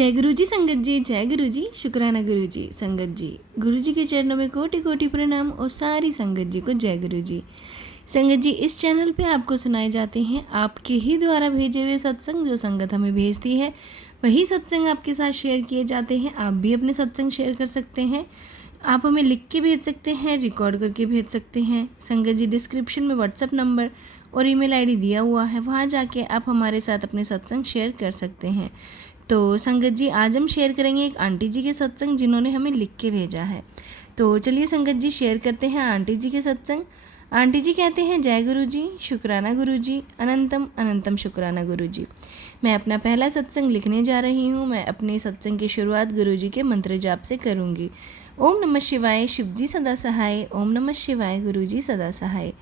जय गुरु जी संगत जी, जय गुरु जी, शुक्राना गुरु जी संगत जी। गुरु जी के चरणों में कोटि कोटि प्रणाम और सारी संगत जी को जय गुरु जी। संगत जी, इस चैनल पे आपको सुनाए जाते हैं आपके ही द्वारा भेजे हुए सत्संग। जो संगत हमें भेजती है वही सत्संग आपके साथ शेयर किए जाते हैं। आप भी अपने सत्संग शेयर कर सकते हैं। आप हमें लिख के भेज सकते हैं, रिकॉर्ड करके भेज सकते हैं। संगत जी, डिस्क्रिप्शन में व्हाट्सएप नंबर और ईमेल आईडी दिया हुआ है, वहाँ जाके आप हमारे साथ अपने सत्संग शेयर कर सकते हैं। तो संगत जी, आज हम शेयर करेंगे एक आंटी जी के सत्संग जिन्होंने हमें लिख के भेजा है। तो चलिए संगत जी, शेयर करते हैं आंटी जी के सत्संग। आंटी जी कहते हैं, जय गुरु जी, शुक्राना गुरु जी, अनंतम अनंतम शुक्राना गुरु जी। मैं अपना पहला सत्संग लिखने जा रही हूँ। मैं अपने सत्संग की शुरुआत गुरु जी के मंत्र जाप से करूँगी। ओम नमः शिवाय, शिव जी सदा सहाय। ओम नमः शिवाय, गुरु जी सदा सहाय।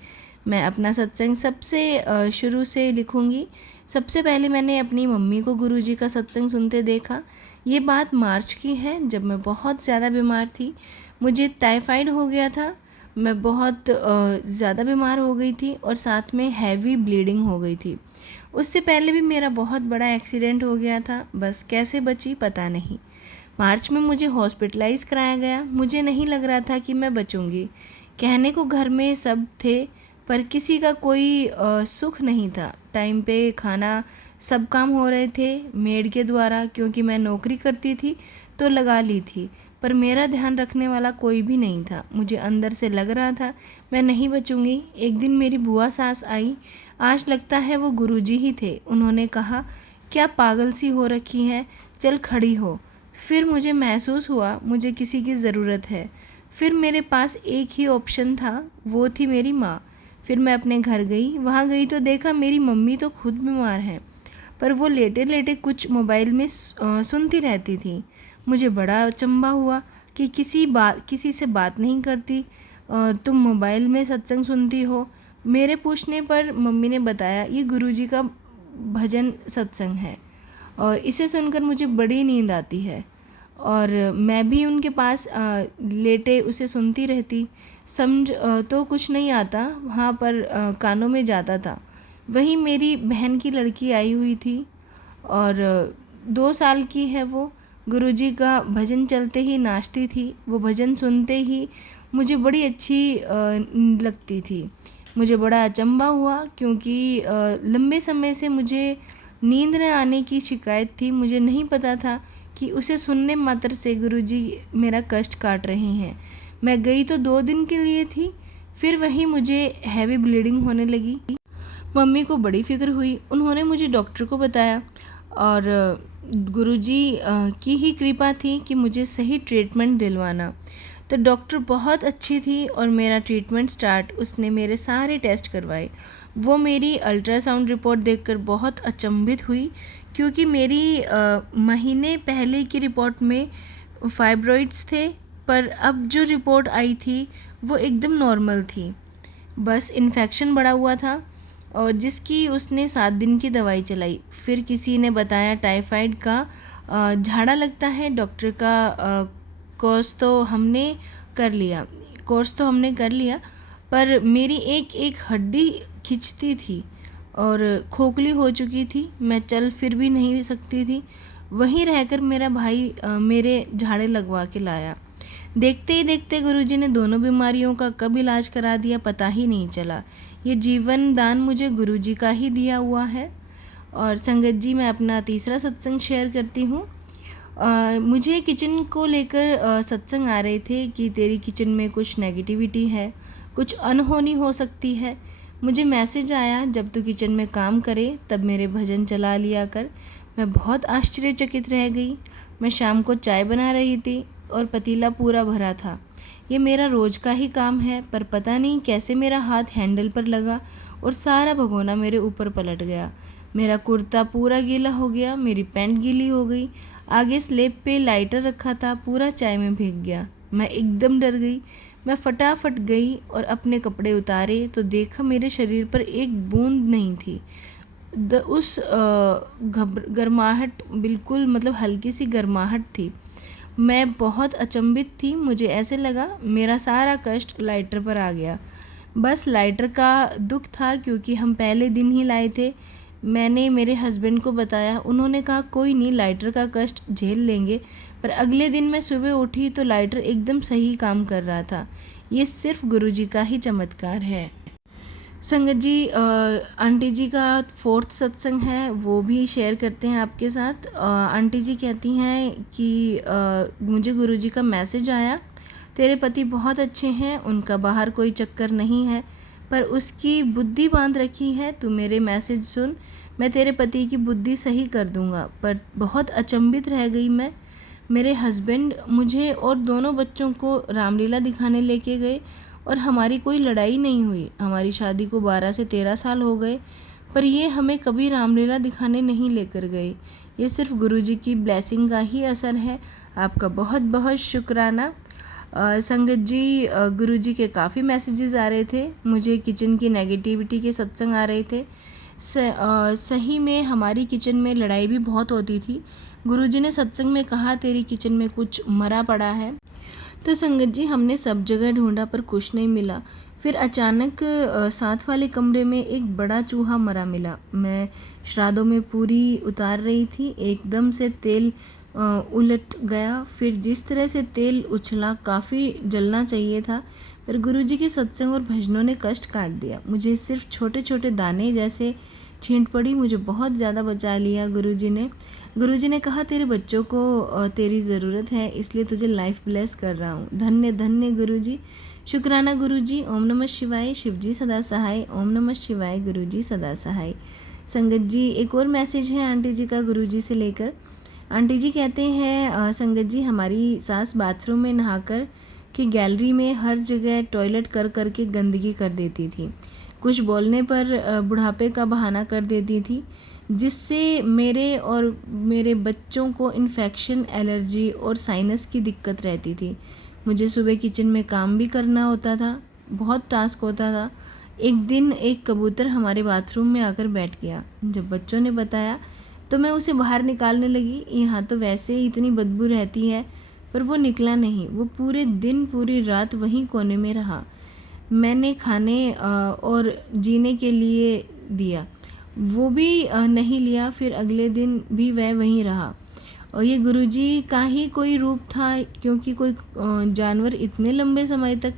मैं अपना सत्संग सबसे शुरू से लिखूँगी। सबसे पहले मैंने अपनी मम्मी को गुरु जी का सत्संग सुनते देखा। ये बात मार्च की है, जब मैं बहुत ज़्यादा बीमार थी। मुझे टाइफाइड हो गया था। मैं बहुत ज़्यादा बीमार हो गई थी और साथ में हैवी ब्लीडिंग हो गई थी। उससे पहले भी मेरा बहुत बड़ा एक्सीडेंट हो गया था, बस कैसे बची पता नहीं। मार्च में मुझे हॉस्पिटलाइज़ कराया गया। मुझे नहीं लग रहा था कि मैं बचूंगी। कहने को घर में सब थे, पर किसी का कोई सुख नहीं था। टाइम पे खाना सब काम हो रहे थे मेड के द्वारा, क्योंकि मैं नौकरी करती थी तो लगा ली थी, पर मेरा ध्यान रखने वाला कोई भी नहीं था। मुझे अंदर से लग रहा था मैं नहीं बचूंगी। एक दिन मेरी बुआ सास आई। आज लगता है वो गुरुजी ही थे। उन्होंने कहा, क्या पागल सी हो रखी है, चल खड़ी हो। फिर मुझे महसूस हुआ मुझे किसी की ज़रूरत है। फिर मेरे पास एक ही ऑप्शन था, वो थी मेरी माँ। फिर मैं अपने घर गई। वहाँ गई तो देखा मेरी मम्मी तो खुद बीमार है, पर वो लेटे लेटे कुछ मोबाइल में सुनती रहती थी। मुझे बड़ा अचंभा हुआ कि किसी से बात नहीं करती और तुम मोबाइल में सत्संग सुनती हो। मेरे पूछने पर मम्मी ने बताया, ये गुरुजी का भजन सत्संग है और इसे सुनकर मुझे बड़ी नींद आती है। और मैं भी उनके पास लेटे उसे सुनती रहती। समझ तो कुछ नहीं आता वहाँ पर, कानों में जाता था। वहीं मेरी बहन की लड़की आई हुई थी और 2 साल की है वो। गुरुजी का भजन चलते ही नाचती थी। वो भजन सुनते ही मुझे बड़ी अच्छी लगती थी। मुझे बड़ा अचंभा हुआ, क्योंकि लंबे समय से मुझे नींद न आने की शिकायत थी। मुझे नहीं पता था कि उसे सुनने मात्र से गुरुजी मेरा कष्ट काट रहे हैं। मैं गई तो 2 दिन के लिए थी, फिर वहीं मुझे हैवी ब्लीडिंग होने लगी। मम्मी को बड़ी फिक्र हुई। उन्होंने मुझे डॉक्टर को बताया और गुरुजी की ही कृपा थी कि मुझे सही ट्रीटमेंट दिलवाना। तो डॉक्टर बहुत अच्छी थी और मेरा ट्रीटमेंट स्टार्ट। उसने मेरे सारे टेस्ट करवाए। वो मेरी अल्ट्रासाउंड रिपोर्ट देखकर बहुत अचंभित हुई, क्योंकि मेरी महीने पहले की रिपोर्ट में फाइब्रॉइड्स थे, पर अब जो रिपोर्ट आई थी वो एकदम नॉर्मल थी। बस इन्फेक्शन बढ़ा हुआ था और जिसकी उसने 7 दिन की दवाई चलाई। फिर किसी ने बताया टाइफाइड का झाड़ा लगता है। डॉक्टर का कोर्स तो हमने कर लिया, पर मेरी एक एक हड्डी खिंचती थी और खोखली हो चुकी थी। मैं चल फिर भी नहीं सकती थी। वहीं रहकर मेरा भाई मेरे झाड़े लगवा के लाया। देखते ही देखते गुरुजी ने दोनों बीमारियों का कब इलाज करा दिया पता ही नहीं चला। ये जीवन दान मुझे गुरुजी का ही दिया हुआ है। और संगत जी, मैं अपना तीसरा सत्संग शेयर करती हूँ। मुझे किचन को लेकर सत्संग आ रहे थे कि तेरी किचन में कुछ नेगेटिविटी है, कुछ अनहोनी हो सकती है। मुझे मैसेज आया, जब तू किचन में काम करे तब मेरे भजन चला लिया कर। मैं बहुत आश्चर्यचकित रह गई। मैं शाम को चाय बना रही थी और पतीला पूरा भरा था। ये मेरा रोज़ का ही काम है, पर पता नहीं कैसे मेरा हाथ हैंडल पर लगा और सारा भगोना मेरे ऊपर पलट गया। मेरा कुर्ता पूरा गीला हो गया, मेरी पैंट गीली हो गई। आगे स्लेब पे लाइटर रखा था, पूरा चाय में भीग गया। मैं एकदम डर गई। मैं फटाफट गई और अपने कपड़े उतारे तो देखा मेरे शरीर पर एक बूंद नहीं थी। उस गर्माहट, बिल्कुल मतलब हल्की सी गर्माहट थी। मैं बहुत अचंभित थी। मुझे ऐसे लगा मेरा सारा कष्ट लाइटर पर आ गया। बस लाइटर का दुख था, क्योंकि हम पहले दिन ही लाए थे। मैंने मेरे हस्बैंड को बताया, उन्होंने कहा कोई नहीं, लाइटर का कष्ट झेल लेंगे। पर अगले दिन मैं सुबह उठी तो लाइटर एकदम सही काम कर रहा था। ये सिर्फ गुरुजी का ही चमत्कार है। संगत जी, आंटी जी का 4th सत्संग है, वो भी शेयर करते हैं आपके साथ। आंटी जी कहती हैं कि मुझे गुरुजी का मैसेज आया, तेरे पति बहुत अच्छे हैं, उनका बाहर कोई चक्कर नहीं है, पर उसकी बुद्धि बांध रखी है। तू मेरे मैसेज सुन, मैं तेरे पति की बुद्धि सही कर दूंगा। पर बहुत अचंभित रह गई मैं। मेरे हस्बैंड मुझे और दोनों बच्चों को रामलीला दिखाने लेके गए और हमारी कोई लड़ाई नहीं हुई। हमारी शादी को 12 से 13 साल हो गए, पर ये हमें कभी रामलीला दिखाने नहीं लेकर गए। ये सिर्फ गुरुजी की ब्लेसिंग का ही असर है। आपका बहुत बहुत शुक्राना। संगत जी, गुरुजी के काफ़ी मैसेजेस आ रहे थे, मुझे किचन की नेगेटिविटी के सत्संग आ रहे थे। सही में हमारी किचन में लड़ाई भी बहुत होती थी। गुरुजी ने सत्संग में कहा तेरी किचन में कुछ मरा पड़ा है। तो संगत जी, हमने सब जगह ढूंढा पर कुछ नहीं मिला। फिर अचानक साथ वाले कमरे में एक बड़ा चूहा मरा मिला। मैं श्राद्धों में पूरी उतार रही थी, एकदम से तेल उलट गया। फिर जिस तरह से तेल उछला, काफ़ी जलना चाहिए था, पर गुरुजी के सत्संग और भजनों ने कष्ट काट दिया। मुझे सिर्फ छोटे छोटे दाने जैसे छींट पड़ी, मुझे बहुत ज़्यादा बचा लिया गुरुजी ने। गुरुजी ने कहा तेरे बच्चों को तेरी ज़रूरत है, इसलिए तुझे लाइफ ब्लेस कर रहा हूँ। धन्य धन्य गुरुजी, शुक्राना गुरुजी। ओम नमः शिवाय, शिवजी सदा सहाय। ओम नमः शिवाय, गुरुजी सदा सहाय। संगत जी, एक और मैसेज है आंटी जी का गुरुजी से लेकर। आंटी जी कहते हैं, संगत जी, हमारी सास बाथरूम में नहाकर कि गैलरी में हर जगह टॉयलेट कर कर के गंदगी कर देती थी। कुछ बोलने पर बुढ़ापे का बहाना कर देती थी, जिससे मेरे और मेरे बच्चों को इन्फेक्शन, एलर्जी और साइनस की दिक्कत रहती थी। मुझे सुबह किचन में काम भी करना होता था, बहुत टास्क होता था। एक दिन एक कबूतर हमारे बाथरूम में आकर बैठ गया। जब बच्चों ने बताया तो मैं उसे बाहर निकालने लगी। यहाँ तो वैसे ही इतनी बदबू रहती है, पर वो निकला नहीं। वो पूरे दिन पूरी रात वहीं कोने में रहा। मैंने खाने और जीने के लिए दिया, वो भी नहीं लिया। फिर अगले दिन भी वह वहीं रहा। और ये गुरुजी का ही कोई रूप था, क्योंकि कोई जानवर इतने लंबे समय तक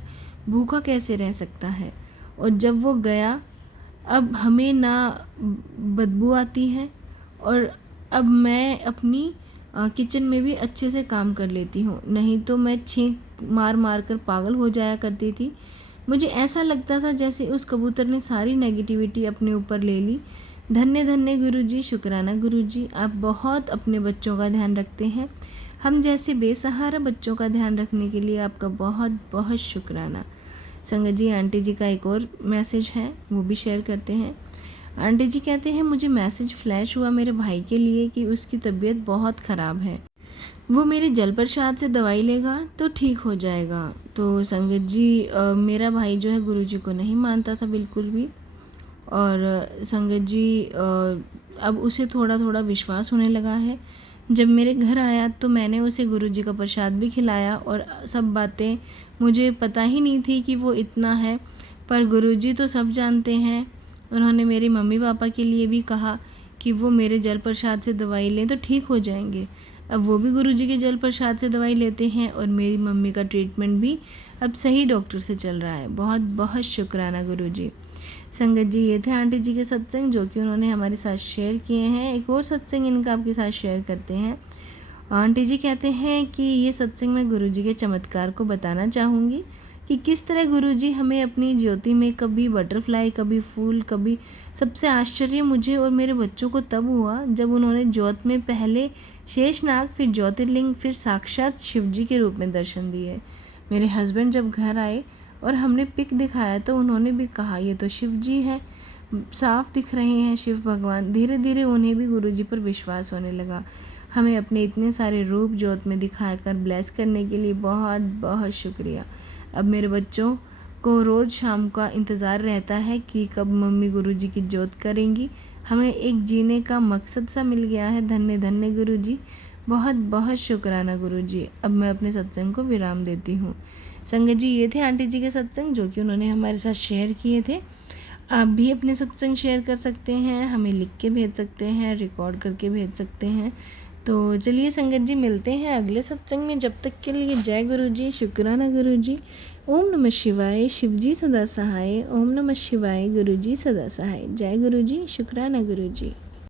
भूखा कैसे रह सकता है। और जब वो गया, अब हमें ना बदबू आती है, और अब मैं अपनी किचन में भी अच्छे से काम कर लेती हूँ। नहीं तो मैं छींक मार मार कर पागल हो जाया करती थी। मुझे ऐसा लगता था जैसे उस कबूतर ने सारी नेगेटिविटी अपने ऊपर ले ली। धन्य धन्य गुरुजी, शुक्राना गुरुजी। आप बहुत अपने बच्चों का ध्यान रखते हैं। हम जैसे बेसहारा बच्चों का ध्यान रखने के लिए आपका बहुत बहुत शुक्राना। संगत जी, आंटी जी का एक और मैसेज है, वो भी शेयर करते हैं। आंटी जी कहते हैं, मुझे मैसेज फ्लैश हुआ मेरे भाई के लिए कि उसकी तबीयत बहुत ख़राब है, वो मेरे जल प्रसाद से दवाई लेगा तो ठीक हो जाएगा। तो संगत जी, मेरा भाई जो है गुरुजी को नहीं मानता था बिल्कुल भी। और संगत जी, अब उसे थोड़ा थोड़ा विश्वास होने लगा है। जब मेरे घर आया तो मैंने उसे गुरुजी का प्रसाद भी खिलाया, और सब बातें मुझे पता ही नहीं थी कि वो इतना है, पर गुरुजी तो सब जानते हैं। उन्होंने मेरे मम्मी पापा के लिए भी कहा कि वो मेरे जल प्रसाद से दवाई लें तो ठीक हो जाएंगे। अब वो भी गुरुजी के जल प्रसाद से दवाई लेते हैं, और मेरी मम्मी का ट्रीटमेंट भी अब सही डॉक्टर से चल रहा है। बहुत बहुत शुक्राना गुरुजी। संगत जी, ये थे आंटी जी के सत्संग जो कि उन्होंने हमारे साथ शेयर किए हैं। एक और सत्संग इनका आपके साथ शेयर करते हैं। आंटी जी कहते हैं कि ये सत्संग मैं गुरुजी के चमत्कार को बताना चाहूँगी कि किस तरह गुरुजी हमें अपनी ज्योति में कभी बटरफ्लाई, कभी फूल, कभी सबसे आश्चर्य मुझे और मेरे बच्चों को तब हुआ जब उन्होंने ज्योत में पहले शेषनाग, फिर ज्योतिर्लिंग, फिर साक्षात शिवजी के रूप में दर्शन दिए। मेरे हस्बैंड जब घर आए और हमने पिक दिखाया तो उन्होंने भी कहा ये तो शिव जी हैं, साफ दिख रहे हैं शिव भगवान। धीरे धीरे उन्हें भी गुरुजी पर विश्वास होने लगा। हमें अपने इतने सारे रूप ज्योत में दिखाकर ब्लेस करने के लिए बहुत बहुत शुक्रिया। अब मेरे बच्चों को रोज़ शाम का इंतज़ार रहता है कि कब मम्मी गुरुजी की ज्योत करेंगी। हमें एक जीने का मकसद सा मिल गया है। धन्य धन्य गुरुजी, बहुत बहुत शुक्राना गुरुजी। अब मैं अपने सत्संग को विराम देती हूँ। संगत जी, ये थे आंटी जी के सत्संग जो कि उन्होंने हमारे साथ शेयर किए थे। आप भी अपने सत्संग शेयर कर सकते हैं, हमें लिख के भेज सकते हैं, रिकॉर्ड करके भेज सकते हैं। तो चलिए संगत जी, मिलते हैं अगले सत्संग में। जब तक के लिए जय गुरु जी, शुक्राना गुरु जी। ओम नमः शिवाय, शिव जी सदा सहाय। ओम नमः शिवाय, गुरु जी सदा सहाय। जय गुरु जी, शुक्राना गुरु जी।